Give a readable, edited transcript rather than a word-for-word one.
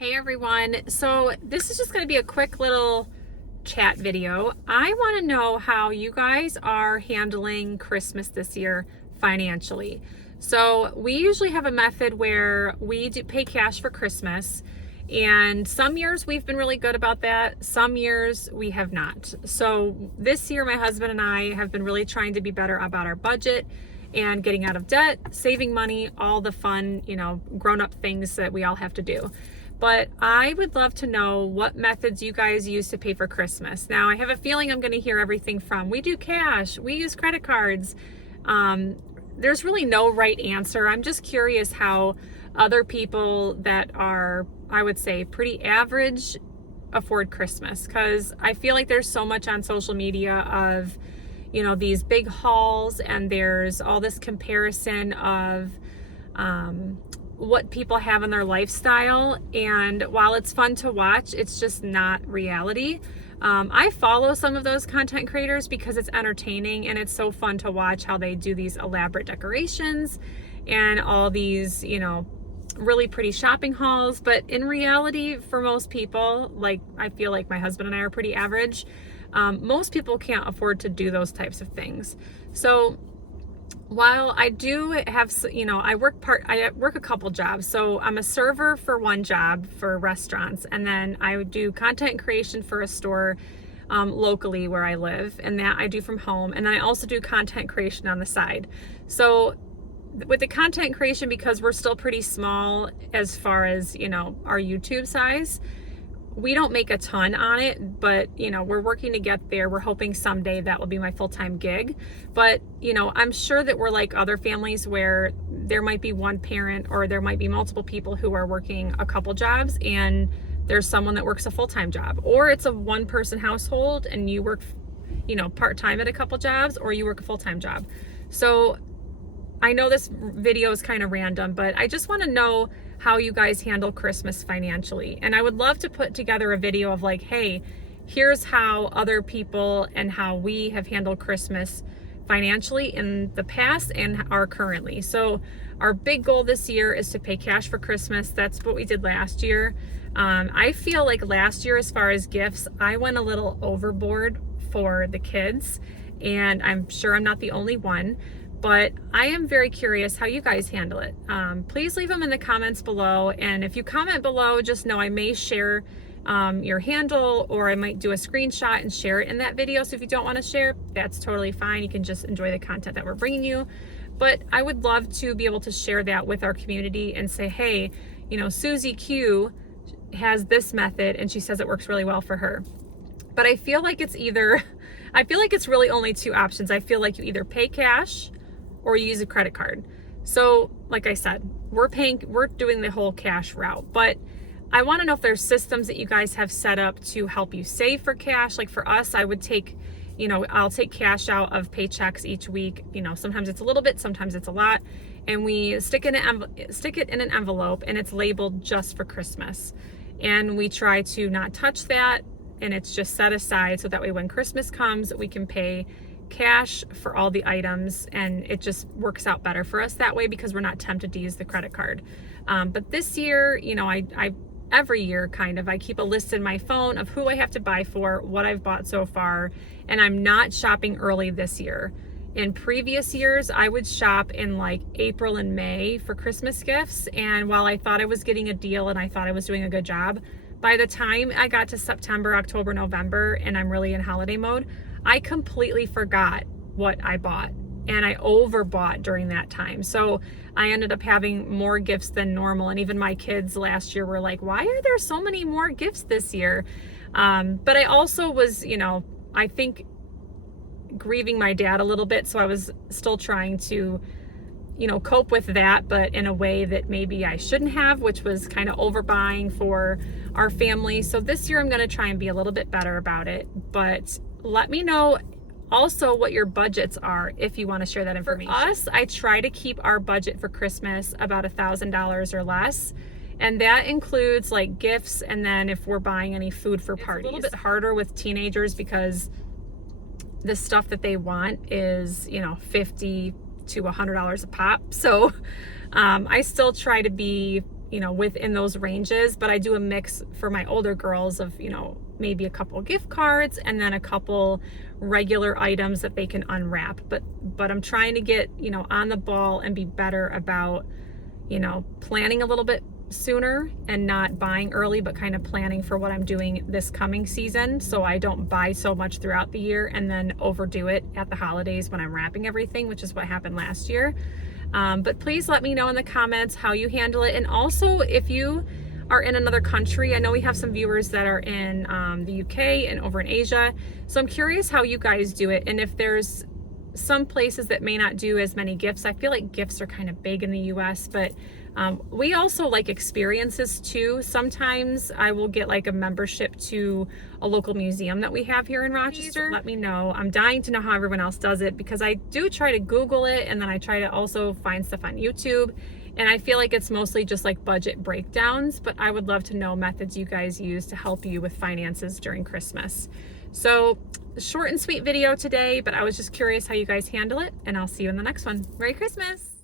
Hey everyone, so this is just going to be a quick little chat video. I want to know how you guys are handling Christmas this year financially. So we usually have a method where we do pay cash for Christmas, and some years we've been really good about that. Some years we have not. So this year my husband and I have been really trying to be better about our budget and getting out of debt, saving money, all the fun, grown-up things that we all have to do. But I would love to know what methods you guys use to pay for Christmas. Now, I have a feeling I'm going to hear everything from we do cash, we use credit cards. There's really no right answer. I'm just curious how other people that are, I would say, pretty average afford Christmas, because I feel like there's so much on social media of, these big hauls, and there's all this comparison of what people have in their lifestyle. And while it's fun to watch, it's just not reality. I follow some of those content creators because it's entertaining and it's so fun to watch how they do these elaborate decorations and all these, really pretty shopping hauls. But in reality, for most people, like I feel like my husband and I are pretty average. Most people can't afford to do those types of things. So while I do have, I work a couple jobs. So I'm a server for one job for restaurants, and then I do content creation for a store locally where I live, and that I do from home. And then I also do content creation on the side. So with the content creation, because we're still pretty small as far as, our YouTube size, we don't make a ton on it, but we're working to get there. We're hoping someday that will be my full-time gig. But I'm sure that we're like other families where there might be one parent or there might be multiple people who are working a couple jobs, and there's someone that works a full-time job, or it's a one-person household and you work part-time at a couple jobs, or you work a full-time job. So I know this video is kind of random, but I just want to know how you guys handle Christmas financially. And I would love to put together a video of like, hey, here's how other people and how we have handled Christmas financially in the past and are currently. So our big goal this year is to pay cash for Christmas. That's what we did last year. I feel like last year, as far as gifts, I went a little overboard for the kids, and I'm sure I'm not the only one. But I am very curious how you guys handle it. Please leave them in the comments below. And if you comment below, just know I may share your handle, or I might do a screenshot and share it in that video. So if you don't want to share, that's totally fine. You can just enjoy the content that we're bringing you. But I would love to be able to share that with our community and say, hey, Susie Q has this method and she says it works really well for her. But I feel like it's really only two options. I feel like you either pay cash or you use a credit card. So like I said, we're doing the whole cash route, but I want to know if there's systems that you guys have set up to help you save for cash. Like for us, I would take, I'll take cash out of paychecks each week. Sometimes it's a little bit, sometimes it's a lot. And we stick it in an envelope, and it's labeled just for Christmas. And we try to not touch that, and it's just set aside so that way when Christmas comes, we can pay cash for all the items, and it just works out better for us that way because we're not tempted to use the credit card. But this year, I every year I keep a list in my phone of who I have to buy for, what I've bought so far, and I'm not shopping early this year. In previous years, I would shop in like April and May for Christmas gifts, and while I thought I was getting a deal and I thought I was doing a good job, by the time I got to September, October, November, and I'm really in holiday mode, I completely forgot what I bought, and I overbought during that time. So I ended up having more gifts than normal. And even my kids last year were like, why are there so many more gifts this year? But I also was, I think grieving my dad a little bit. So I was still trying to, cope with that, but in a way that maybe I shouldn't have, which was kind of overbuying for our family. So this year I'm going to try and be a little bit better about it. But let me know also what your budgets are if you want to share that information. For us, I try to keep our budget for Christmas about $1,000 or less. And that includes like gifts, and then if we're buying any food for parties. It's a little bit harder with teenagers because the stuff that they want is, $50 to $100 a pop. So I still try to be within those ranges, but I do a mix for my older girls of, maybe a couple gift cards and then a couple regular items that they can unwrap. But I'm trying to get, on the ball and be better about, planning a little bit sooner and not buying early, but kind of planning for what I'm doing this coming season, so I don't buy so much throughout the year and then overdo it at the holidays when I'm wrapping everything, which is what happened last year. But please let me know in the comments how you handle it. And also, if you are in another country, I know we have some viewers that are in the UK and over in Asia, so I'm curious how you guys do it, and if there's some places that may not do as many gifts. I feel like gifts are kind of big in the US, but we also like experiences too. Sometimes I will get like a membership to a local museum that we have here in Rochester. Please let me know. I'm dying to know how everyone else does it, because I do try to Google it, and then I try to also find stuff on YouTube, and I feel like it's mostly just like budget breakdowns, but I would love to know methods you guys use to help you with finances during Christmas. So short and sweet video today, but I was just curious how you guys handle it, and I'll see you in the next one. Merry Christmas!